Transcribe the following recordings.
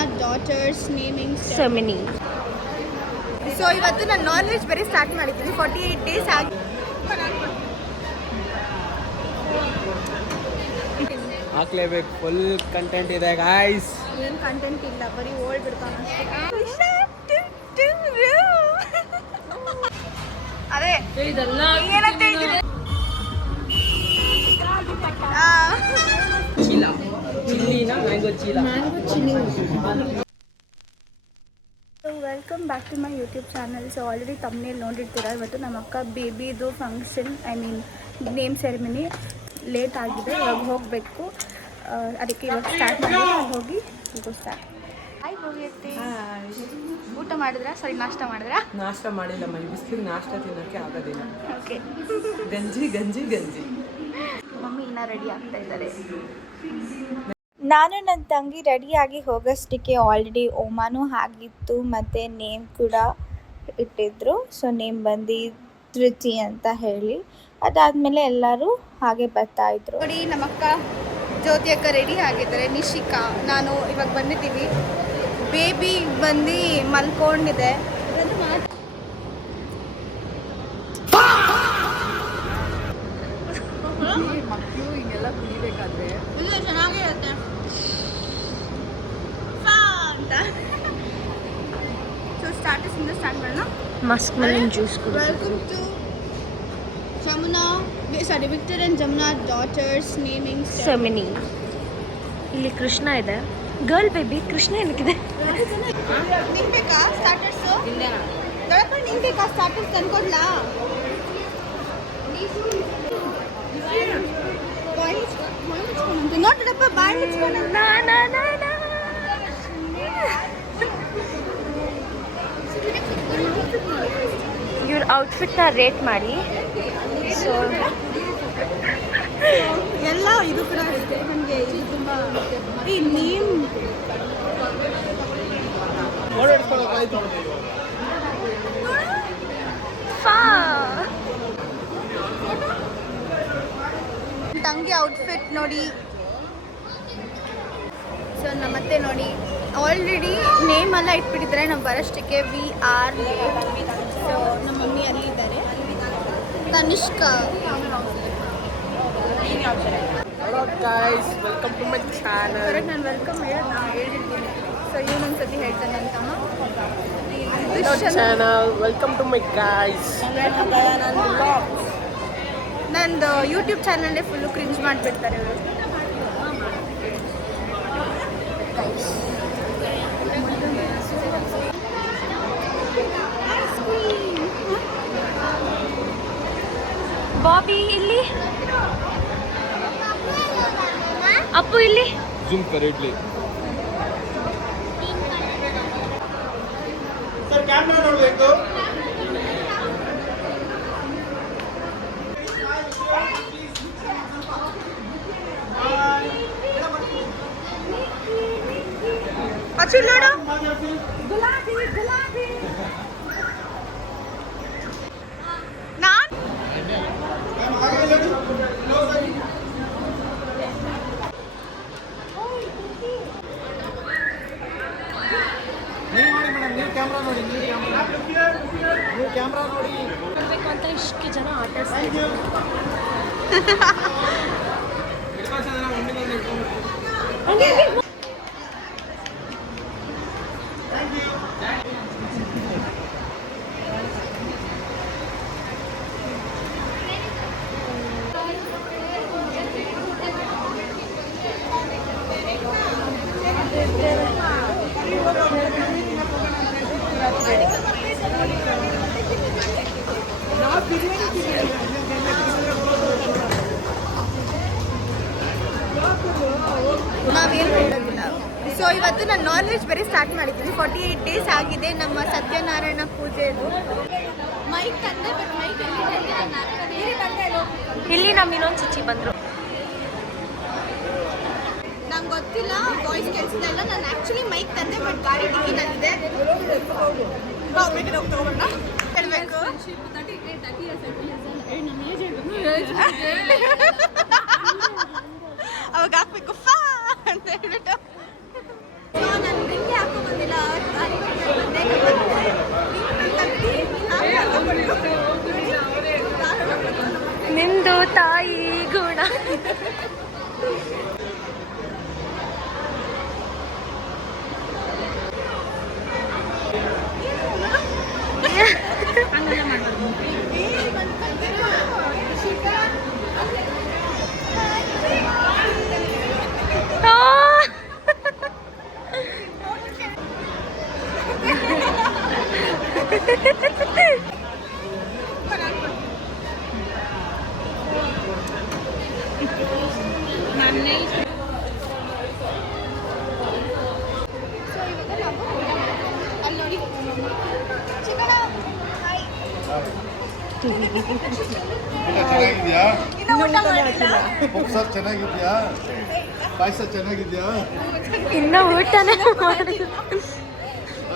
Jamuna daughter's naming ceremony. So ಇವತ್ತು ನಾನು non veg ಬೇರೆ ಸ್ಟಾರ್ಟ್ ಮಾಡಿದ್ದೀನಿ 48 ಡೇಸ್ ಆಗಿ ಹಾಕ್ಲೇಬೇಕು ಫುಲ್ ಕಂಟೆಂಟ್ ಇದೆ ಗಾಯ್ಸ್ ಏನು ಕಂಟೆಂಟ್ ಇಲ್ಲ ಬರೀ ಓಲ್ಡ್ ಬಿಡ್ತಾನೆ ಅದೇ ಇದೆಲ್ಲ ಏನಂತ ಹೇಳಿದ್ರೆ ಚೀಲ ಚಿಲ್ಲಿನ ಮ್ಯಾಂಗೋ ಚೀಲ welcome back to my YouTube channel. So already ತಮ್ಮನೇಲಿ ನೋಡಿರ್ತೀರ. ಇವತ್ತು ನಮ್ಮ ಅಕ್ಕ ಬೇಬಿದು function, I mean name ceremony late ಆಗಿದೆ. ಇವಾಗ ಹೋಗಬೇಕು, ಅದಕ್ಕೆ ಇವಾಗ ಸ್ಟಾರ್ಟ್ ಮಾಡಿ ಅಲ್ಲಿ ಹೋಗಿ ಈಗ ಸ್ಟಾರ್ಟ್. ಊಟ ಮಾಡಿದ್ರಾ? ಸರಿ, ನಾಷ್ಟ ಮಾಡಿದ್ರಾ? ನಾಷ್ಟ ಮಾಡಿಲ್ಲ ಮೈ ಬಿಸಿಲಿಗೆ ನಾಷ್ಟ ತಿನ್ನೋಕ್ಕೆ ಆಗೋದಿಲ್ಲ. ಓಕೆ, ಗಂಜಿ ಗಂಜಿ ಗಂಜಿ. ಮಮ್ಮಿ ಇನ್ನೂ ರೆಡಿ ಆಗ್ತಾ ಇದ್ದಾರೆ. ನಾನು ನನ್ನ ತಂಗಿ ರೆಡಿಯಾಗಿ ಹೋಗೋಷ್ಟಕ್ಕೆ ಆಲ್ರೆಡಿ ಓಮಾನು ಆಗಿತ್ತು ಮತ್ತು ನೇಮ್ ಕೂಡ ಇಟ್ಟಿದ್ರು. ಸೊ ನೇಮ್ ಬಂದು ಧೃತಿ ಅಂತ ಹೇಳಿ, ಅದಾದಮೇಲೆ ಎಲ್ಲರೂ ಹಾಗೆ ಬರ್ತಾಯಿದ್ರು. ನೋಡಿ, ನಮ್ಮ ಅಕ್ಕ ಜ್ಯೋತಿ ಅಕ್ಕ ರೆಡಿ ಆಗಿದ್ದಾರೆ. ನಿಶಿಕಾ, ನಾನು ಇವಾಗ ಬಂದಿದ್ದೀವಿ. ಬೇಬಿ ಬಂದು ಮಲ್ಕೊಂಡಿದೆ. ಮಕ್ಕಳು ಹಿಂಗೆಲ್ಲ ಕುಡಿಬೇಕಾದ್ರೆ ಇಲ್ಲ, ಚೆನ್ನಾಗಿರುತ್ತೆ ಅಂತ. ಸೊ ಸ್ಟಾರ್ಟರ್ಸಿಂದ ಸ್ಟಾರ್ಟ್ ಮಾಡೋಣ. ಮಸ್ಕ್ ಮೆಲನ್ ಜ್ಯೂಸ್ ಕೂಡ. Welcome to Jamuna, sorry, Victor and Jamuna daughters naming ceremony. ಇಲ್ಲಿ ಕೃಷ್ಣ ಇದೆ. ಗರ್ಲ್ ಬೇಬಿ ಕೃಷ್ಣ ಏನಕ್ಕಿದೆ? ನಿಂಗೆ ಬೇಕಾ ಸ್ಟಾರ್ಟರ್ಸು? ದೊಡ್ಡಪ್ಪ ನಿಂಗೆ ಬೇಕಾ ಸ್ಟಾರ್ಟರ್ಸ್ ತಂದ್ಕೊಡ್ಲಾ? ನೋಡ್ರಪ್ಪ, ಬಾಯ್ ಮುಚ್ಕೊಂಡು ಇವ್ರ ಔಟ್ಫಿಟ್ನ ರೇಟ್ ಮಾಡಿ. ಸೊ ಎಲ್ಲ ಇದು ಕೂಡ ಇದೆ. ನನಗೆ ಇದು ತುಂಬ ಈ ನೇಮ್ ತಂಗಿ ಔಟ್ಫಿಟ್ ನೋಡಿ. ಸೊ ನಮ್ಮತ್ತೆ ನೋಡಿ ಆಲ್ರೆಡಿ ನೇಮ್ ಎಲ್ಲ ಇಟ್ಬಿಟ್ಟಿದ್ದಾರೆ. ನಾವು ಬರೋಷ್ಟಕ್ಕೆ ವಿ ಆರ್ ಲೇಟ್. ಸೊ ನಮ್ಮ ಮಮ್ಮಿ ಅಲ್ಲಿದ್ದಾರೆ. Tanishka, hello guys, welcome to my channel. Correct, ನಾನು ವೆಲ್ಕಮ್ ಹೇಳಿದ್ದೀನಿ. ಸೊ ಇವನೊಂದ್ಸತಿ ಹೇಳ್ತಾನೆ ಅಂತಮ್ಮ. Channel welcome to my guys. ನಂದು ಯೂಟ್ಯೂಬ್ ಚಾನಲ್ನೇ ಫುಲ್ಲು ಕ್ರಿಂಜ್ ಮಾಡಿಬಿಡ್ತಾರೆ ಇವರು. ಬಾಬಿ ಇಲ್ಲಿ, ಅಪ್ಪು ಇಲ್ಲಿ. Zoom correctly. ಸರ್ ಕ್ಯಾಮೆರಾ ನೋಡಬೇಕು. ಅಚ್ಚು ನೋಡು, ಕ್ಯಾಮ್ರಾ ನೋಡಿ ಅಂತ ಇಷ್ಟು ಜನ ಆಟ ನಾವೇನು ಹೇಳೋದಿಲ್ಲ. ಸೊ ಇವತ್ತು ನಾನು ನಾನ್ ವೆಜ್ ಬೇರೆ ಸ್ಟಾರ್ಟ್ ಮಾಡಿದ್ದೀನಿ. 48 ಡೇಸ್ ಆಗಿದೆ ನಮ್ಮ ಸತ್ಯನಾರಾಯಣ ಪೂಜೆದು. ಮೈಕ್ ತಂದೆ, ಬಟ್ ಮೈಕ್ ಇಲ್ಲಿ ನಮ್ಮ ಇನ್ನೊಂದು ಚಿಚ್ಚಿ ಬಂದರು. ನಂಗೆ ಗೊತ್ತಿಲ್ಲ, ವಾಯ್ಸ್ ಕೇಳಿಸಿದಲ್ಲ. ನಾನು ಆ್ಯಕ್ಚುಲಿ ಮೈಕ್ ತಂದೆ, ಬಟ್ ಗಾಡಿ ಡಿಕ್ಕಿನಲ್ಲಿದೆ. ಹೇಳಬೇಕು ಅವಾಗ ಹಾಕ್ಬೇಕು ಫಾ ಅಂತ ಹೇಳ್ಬಿಟ್ಟು. ನಾನು ನಿಮಗೆ ಚೆನ್ನಾಗಿದ್ಯಾ? ಉಪ್ಸಾರು ಚೆನ್ನಾಗಿದ್ಯಾ? ಪಾಯಸ ಚೆನ್ನಾಗಿದ್ಯಾ? ಇನ್ನೂ ಊಟನೇ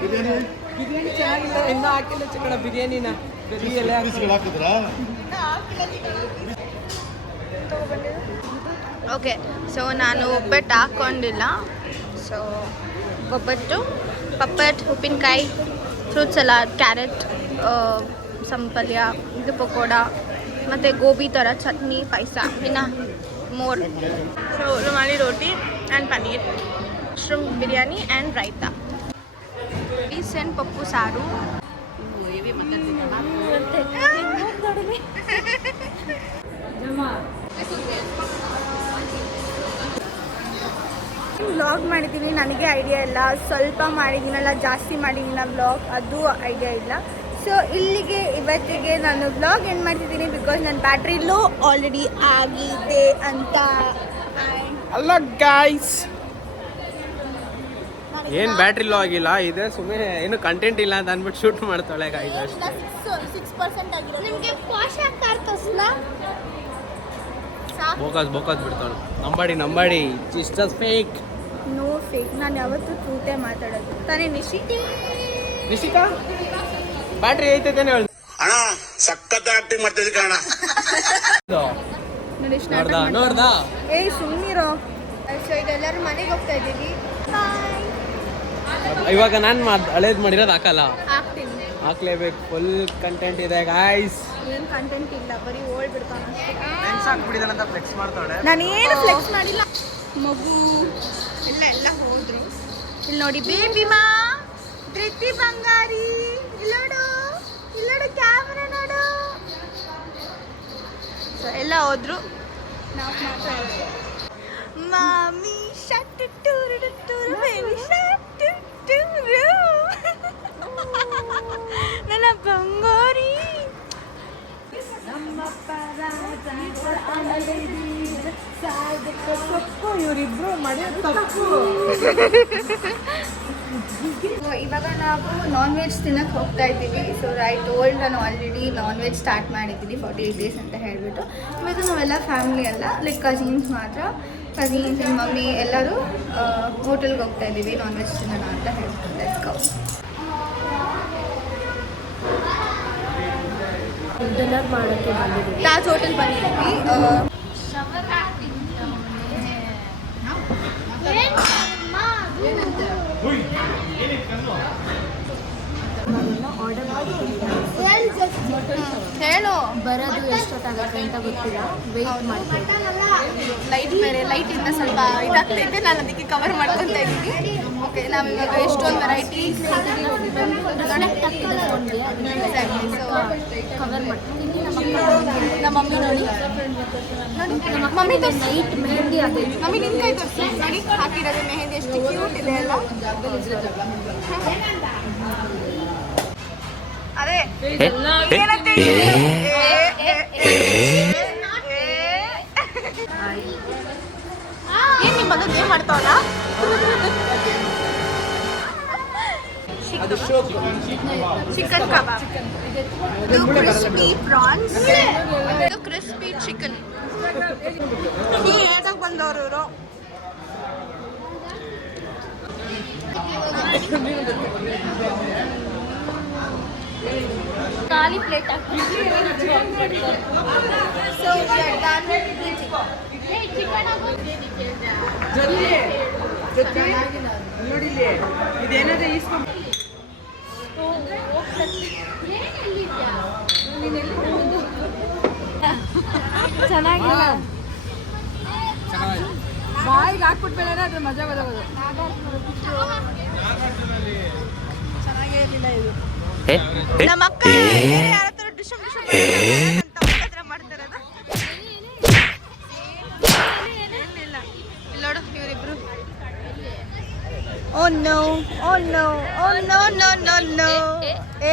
ಬಿರಿಯಾನಿ ಬಿರಿಯಾನಿ ಚೆನ್ನಾಗಿಲ್ಲ, ಇನ್ನೂ ಹಾಕಿಲ್ಲ ಚಿಕ್ಕಣ ಬಿರಿಯಾನಿನ. ಪೀಸ್ಗಳು ಹಾಕಿದ್ರಾ? ಓಕೆ, ಸೊ ನಾನು ಒಬ್ಬಟ್ಟು ಹಾಕ್ಕೊಂಡಿಲ್ಲ. ಸೊ ಒಬ್ಬಟ್ಟು, ಪಪ್ಪಟ್, ಉಪ್ಪಿನಕಾಯಿ, ಫ್ರೂಟ್ ಸಲಾಡ್, ಕ್ಯಾರೆಟ್, ಸಂಪಲ್ಯ, ಇದು ಪಕೋಡ, ಮತ್ತು ಗೋಬಿ ಥರ ಚಟ್ನಿ, ಪಾಯಸ, ಇನ್ನು more. So rumali roti and paneer, mushroom biryani and ರೈತಾ, ರೀಸೆಂಟ್ ಪಪ್ಪು ಸಾರು. ವ್ಲಾಗ್ ಮಾಡಿದ್ದೀನಿ, ನನಗೆ ಐಡಿಯಾ ಇಲ್ಲ. ಸ್ವಲ್ಪ ಮಾಡಿದ್ದೀನಲ್ಲ, ಜಾಸ್ತಿ ಮಾಡಿದ್ದೀನ ವ್ಲಾಗ್, ಅದು ಐಡಿಯಾ ಇಲ್ಲ. ಸೊ ಇಲ್ಲಿಗೆ ಇವತ್ತಿಗೆ ನಾನು ವ್ಲಾಗ್ ಎಂಡ್ ಮಾಡ್ತಿದ್ದೀನಿ, ಬಿಕಾಸ್ ನನ್ನ ಬ್ಯಾಟ್ರಿ ಲೋ ಆಲ್ರೆಡಿ ಆಗಿದೆ ಅಂತ. ಅಲ್ಲ ಗಾಯ್ಸ್, ಏನು ಬ್ಯಾಟ್ರಿ ಲೋ ಆಗಿಲ್ಲ, ಇದೆ ಸುಮ್ಮನೆ ಏನು ಕಂಟೆಂಟ್ ಇಲ್ಲ ಅಂತ ಅಂದ್ಬಿಟ್ಟು ಶೂಟ್ ಮಾಡ್ತಾಳೆ ಗಾಯ್ಸ್ ಅಷ್ಟೇ. 6% ಆಗಿರೋದು. ನಿಮಗೆ ವಾಶ್ ಆಗ್ತಾ ಇರ್ತಲ್ಲ, ಬೋಕಾಸ್ ಬಿಡ್ತಾಳೆ. ನಂಬಾಡಿ ಇಷ್ಟ ಫೇಕ್. ನೋ ಫೇಕ್, ನಾನು ಯಾವತ್ತೂ ಟ್ರೂಟೇ ಮಾತಾಡೋದು ತಾನೇ ನಿಶಿಕಾ ಬ್ಯಾಟ್ರಿ ಐತೈತೇನೆ ಹೇಳ್ದು ಅಣ್ಣ ಸಖತ್ ಆಕ್ಟಿಂಗ್ ಮಾಡ್ತಿದ್ದೆ ಕಣ. ನೋಡ್ದಾ ಏಯ್ ಸುಮ್ಮನಿರೋ. ಸೊ ಈಗ ಎಲ್ಲರೂ ಮನೆಗೆ ಹೋಗ್ತಾ ಇದ್ದೀವಿ. ಇವಾಗ ನಾನು ಹಳೇದು ಮಾಡಿರೋದು ಹಾಕಲ್ಲ, ಹಾಕ್ತೀನಿ. ಹಾಕ್ಲೇಬೇಕು. ಫುಲ್ ಕಂಟೆಂಟ್ ಇದೆ ಗಾಯ್ಸ್. ಏನು ಕಂಟೆಂಟ್ ಇಲ್ಲ, ಬರೀ ಓಲ್ಡ್ ಬಿಡ್ತಾನೆ. ಹಾಕ್ಬಿಟ್ಟಿದ್ದಾನಂತ ಫ್ಲೆಕ್ಸ್ ಮಾಡ್ತಾಳೆ. ನಾನು ಏನು ಫ್ಲೆಕ್ಸ್ ಮಾಡಿಲ್ಲ. ಮಗು ಎಲ್ಲ ಹೋದ್ರಿ. ಇಲ್ಲಿ ನೋಡಿ ಬೇಬಿ ಮಾ, ಧೃತಿ ಬಂಗಾರಿ, ಇಲ್ಲೋಡು ಕ್ಯಾಮ್ರಾ ನೋಡು. ಸೊ ಎಲ್ಲ ಹೋದ್ರು, ನಾವು ಮಾತ್ರ ಮಾಮಿ ಶಟ್ ಟೂರು ಬೇಬಿ ಶಟ್ ಟೂರು ನನ್ನ ಬಂಗಾರಿ. ಇವರಿಬ್ರು ಮಾಡೋದು ತಪ್ಪು. ಇವಾಗ ನಾವು ನಾನ್ ವೆಜ್ ತಿನ್ನಕ್ಕೆ ಹೋಗ್ತಾ ಇದ್ದೀವಿ. ಸೊ ರೈಟ್ ಓಲ್ಡ್ ನಾನು ಆಲ್ರೆಡಿ ನಾನ್ ವೆಜ್ ಸ್ಟಾರ್ಟ್ ಮಾಡಿದ್ದೀನಿ 48 ಡೇಸ್ ಅಂತ ಹೇಳಿಬಿಟ್ಟು. ಇವತ್ತು ನಾವೆಲ್ಲ ಫ್ಯಾಮಿಲಿ ಅಲ್ಲ, ಲೈಕ್ ಕಸಿನ್ಸ್ ಮಾತ್ರ, ಕಸಿನ್ಸ್ ಮಮ್ಮಿ ಎಲ್ಲರೂ ಹೋಟೆಲ್ಗೆ ಹೋಗ್ತಾ ಇದ್ದೀವಿ ನಾನ್ ವೆಜ್ ತಿನ್ನೋಣ ಅಂತ ಹೇಳ್ಬಿಟ್ಟು. Let's go. ಡಿನ್ನರ್ ಮಾಡೋಕ್ಕೆ ಬಂದಿದ್ದೀವಿ. ತಾಜ್ ಹೋಟೆಲ್ ಬಂದಿದ್ದೀವಿ. ಹೇಳು, ಬರೋದು ಎಷ್ಟೊತ್ತಾಗುತ್ತೆ ಅಂತ ಗೊತ್ತಿಲ್ಲ, ವೆಯ್ಟ್ ಮಾಡ್ತೀನಿ. ಲೈಟ್ ಬೇರೆ, ಲೈಟಿಂದ ಸ್ವಲ್ಪ ಇದಾಗ್ತೈತೆ, ನಾನು ಅದಕ್ಕೆ ಕವರ್ ಮಾಡ್ಕೊತಾ ಇದ್ದೀನಿ. ಓಕೆ, ನಾವಿವಾಗ ಎಷ್ಟೊಂದು ವೆರೈಟೀಸ್ ಕವರ್ ಮಾಡ್ತೀನಿ. ನಮ್ಮ ಮಮ್ಮಿ ನೋಡಿ ಮಮ್ಮಿ ನೈಟ್ ಮೆಹಂದಿ ಆಗೈತಿ. ಮಮ್ಮಿ ನಿನ್ನ ಕೈ ತೋರಿಸಿ ನೋಡಿ, ಹಾಕಿರೋದು ಮೆಹಂದಿ ಎಷ್ಟು ಕ್ಯೂಟ್ ಇದೆ ಅಲ್ಲ. ಅದೇ ಏನಂತ ಏನ್ ನಿಮ್ಮ ಮಗ ಗೇಮ್ ಮಾಡ್ತಾವಲ್ಲ. ಚಿಕನ್ ಕಬಾಬ್, ಇದು ಕ್ರಿಸ್ಪಿ ಪ್ರಾನ್ಸ್, ಇದು ಕ್ರಿಸ್ಪಿ ಚಿಕನ್. ಈ ಏಟಕ್ಕೆ ಬಂದವರು ಇವರು. ಖಾಲಿ ಪ್ಲೇಟ್ ಹಾಕಿ. ಸೊ ನೋಡಿಲ್ಲಿ ಇದೇನಾದ್ರೆ ಇಸ್ಕೊಂಡು ಚೆನ್ನಾಗಿಲ್ಲ. ಬಾಯಿಗೆ ಹಾಕ್ಬಿಟ್ಮೇಲೆ ಅದ್ರ ಮಜಾ ಬರೋದು. ಚೆನ್ನಾಗೇ ನಮ್ಮ ಅಕ್ಕ ಯಾರ ಹತ್ರ ಡಿಶಮ್ ಡಿಶಮ್ ಅಂತ ಹತ್ರ ಮಾಡ್ತಾರದ ಏನಿಲ್ಲ ಇಲ್ಲಿ ನೋಡು ಇವರಿಬ್ರು oh no oh no oh no no no no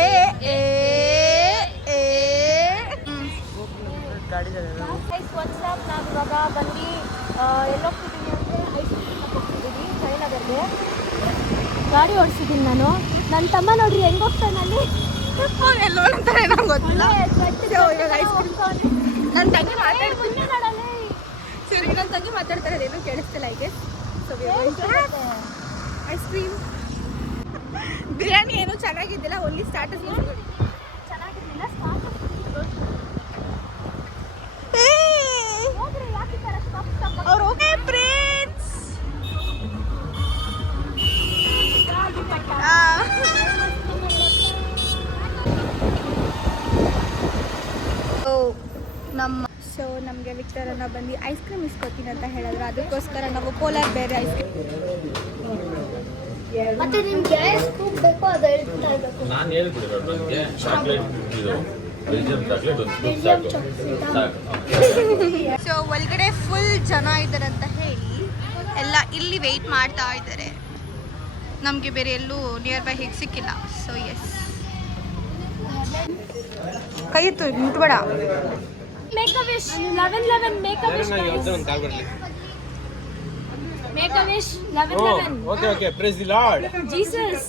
ಏ ಏ ಏ ನಾನು ಇವಾಗ ಬಂದು ಎಲ್ಲೋಗ್ತಿದ್ದೀನಿ ಅಂದರೆ ಹೈಸ್ಕೂಲಿಗೆ ಹೋಗ್ತಿದ್ದೀನಿ ಜಯನಗರ್ಗೆ. ಗಾಡಿ ಓಡಿಸಿದ್ದೀನಿ ನಾನು. ನನ್ನ ತಮ್ಮ ನೋಡ್ರಿ ಹೆಂಗೆ ಹೋಗ್ತಾನೆ ಅಲ್ಲಿ ಎಲ್ಲ ಅಂತಾರೆ ನಂಗೆ ಗೊತ್ತಿಲ್ಲ. ನನ್ನ ತಂಗಿ ಸರಿ ನನ್ನ ತಂಗಿ ಮಾತಾಡ್ತಾರೆ ಅದೇನು ಕೇಳಿಸ್ತಿಲ್ಲ ಹೀಗೆ. ಸೊ ಐಸ್ ಕ್ರೀಮ್ ಬಿರಿಯಾನಿ ಏನು ಚೆನ್ನಾಗಿದ್ದಿಲ್ಲ, ಓನ್ಲಿ ಸ್ಟಾರ್ಟರ್ಸ್ ಚೆನ್ನಾಗಿರಲಿಲ್ಲ. ಅವ್ರು ಓಕೆ ಫ್ರೆಂಡ್ಸ್. ಸೊ ನಮಗೆ ವಿಕ್ಟರನ್ನ ಬಂದು ಐಸ್ ಕ್ರೀಮ್ ಇಸ್ಕೊತೀನಿ ಅಂತ ಹೇಳಿದ್ರು, ಅದಕ್ಕೋಸ್ಕರ ನಾವು ಪೋಲಾರ್ ಬೇರೆ ಐಸ್ ಕ್ರೀಮ್. ಮತ್ತೆ ನಿಮ್ಗೆ ಸ್ಕೂಪ್ ಬೇಕು ಅದು ಹೇಳ್ತಾ ಇರಬೇಕು. ನಾನು ಹೇಳ್ಬಿಡಿರೋ ನನಗೆ ಚಾಕ್ಲೇಟ್ ಇದು ಬೆಲ್ಜಿಯಂ ಚಾಕ್ಲೇಟ್ ಒಂದು ಸ್ಕೂಪ್ ಸಾಕು ಸಾಕು. ಸೊ ಒಳಗಡೆ ಫುಲ್ ಜನ ಇದ್ದಾರೆ ಅಂತ ಹೇಳಿ ಎಲ್ಲ ಇಲ್ಲಿ ವೆಯ್ಟ್ ಮಾಡ್ತಾ ಇದ್ದಾರೆ. ನಮಗೆ ಬೇರೆ ಎಲ್ಲೂ ನಿಯರ್ ಬೈ ಹೀಗೆ ಸಿಕ್ಕಿಲ್ಲ. ಸೊ ಎಸ್ ಕೈ ಇತ್ತು ನಿಂತ್ಬೇಡ. Make a wish 11 make a wish ಒಂದು ಕಾಲ್ ಬರಲಿ. Make a wish 11 okay okay praise the Lord. Jesus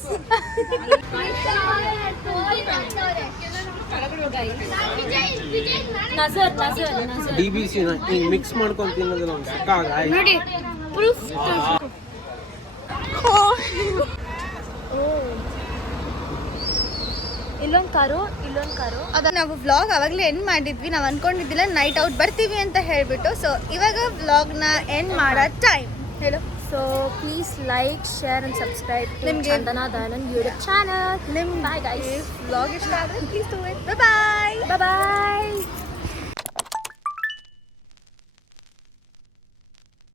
ನಜರ್ DBC ಹಿಂಗೆ ಮಿಕ್ಸ್ ಮಾಡ್ಕೊಂಡು ತಿನ್ನೋದು ನಮ್ಗೆ ಸಾಕಾಗ ನೋಡಿ ಪ್ರೂಫ್ ಇಲ್ಲೊಂದು ಕಾರು ಅದ ನಾವು ವ್ಲಾಗ್ ಅವಾಗಲೇ ಎಂಡ್ ಮಾಡಿದ್ವಿ. ನಾವು ಅನ್ಕೊಂಡಿದ್ದಿಲ್ಲ ನೈಟ್ ಔಟ್ ಬರ್ತೀವಿ ಅಂತ ಹೇಳ್ಬಿಟ್ಟು. ಸೊ ಇವಾಗ ವ್ಲಾಗ್ನ ಎಂಡ್ ಮಾಡೋ ಟೈಮ್ ಹೇಳು. So please like share and subscribe ನಿಮ್ಗೆ ಚಂದನಾ ದಯಾನಂದ್ ಯೂಟ್ಯೂಬ್ ಚಾನಲ್. ನಿಮ್ಮ ಬಾಯ್ ಗೈಸ್. ವ್ಲಾಗ್ ಇಷ್ಟ ಆದರೆ please do it. Bye bye